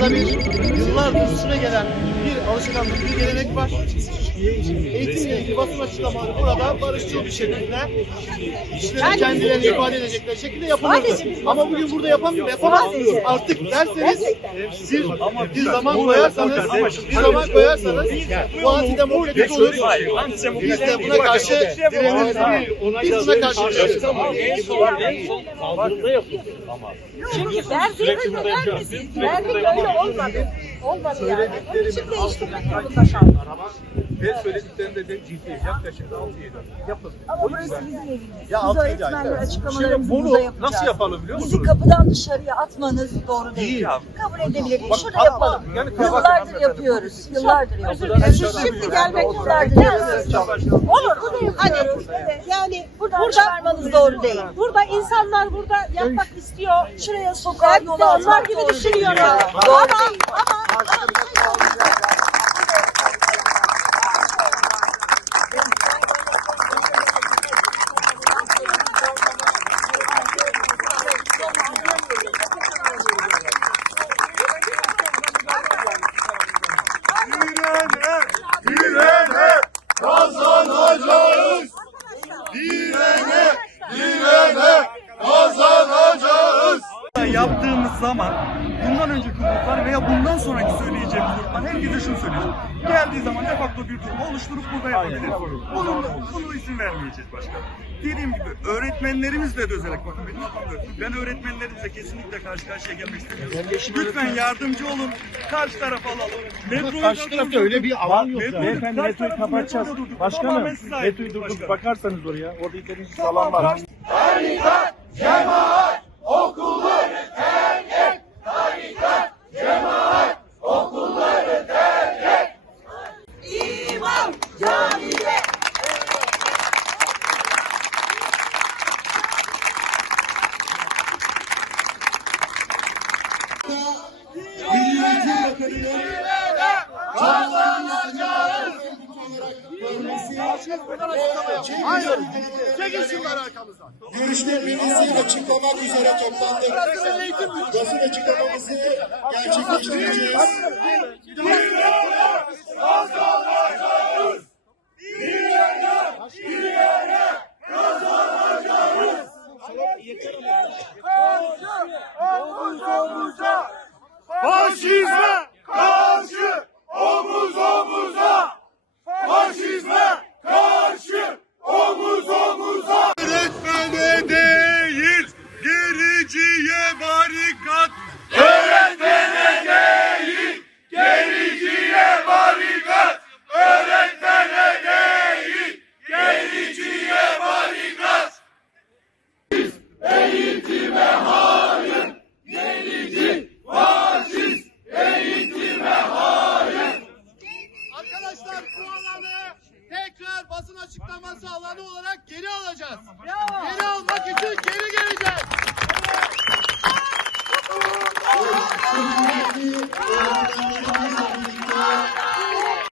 Burada bir yıllardır süre gelen bir alışkanlık, bir gelenek var. Eğitimle ilgili basın açıklamaları burada barışçıl bir şekilde kişilerin kendilerini ifade edecekleri şekilde yapılırdı. Ama bugün burada yapamıyor, yapamazsınız. Artık derseniz siz bir zaman koyarsanız, bir zaman koyarsanız bu antidemokratik olur. Biz de buna karşı direniriz. Biz buna karşı direniriz. Çünkü verdiğimiz vermesin. Verdik öyle olmadı. Olmadı yani. Onun için değiştirmek zorunda kaldık. Ve söylediklerinde de ciddi yaklaşık 6-7 yapıldı. Ama burası bizim evimiz. Ya Biz öğretmenler evet. Şimdi açıklamalarımızı bunu yapacağız. nasıl yapalım biliyor Bizi musunuz? kapıdan dışarıya atmanız doğru değil. Değil. Kabul edebiliriz. Bak, Şurada yapalım. yani Yıllardır yapıyoruz. Yıllardır yapıyoruz. Şimdi gelmek yıllardır yapıyoruz. Olur, yapıyoruz. Yani burada çıkarmanız doğru değil. Burada insanlar burada yapmak istiyor. Şuraya sokağa yolu onlar gibi düşünüyorlar. Doğru Ama değil. Direne kazanacağız. Direne, direne kazanacağız. Yaptığımız zaman bundan önceki gruplar veya bundan sonraki söyleyeceğimiz gruplar herkese şunu söyleyeceğim. Geldiği zaman de facto bir durum oluşturup burada yapabiliriz. Bunun, bunu izin vermeyeceğiz başkanım. Dediğim gibi öğretmenlerimizle de özellikle bakın benim öğretmen. Ben öğretmenlerimizle kesinlikle karşı karşıya gelmek istemiyorum. Lütfen yardımcı olun. Karşı taraf alalım. Metroyu Karşı tarafta öyle bir alan yok zaten. Beyefendi metroyu kapatacağız. Başkanım Metroyu durdurup bakarsanız oraya, orada yeterince alan Tamam, var. karşı- Hayır. Çekin açıklamak üzere toplandık. Basın açıklamamızı gerçekleştireceğiz. Faşizme karşı açıklaması alanı olarak geri alacağız. Geri almak için geri geleceğiz.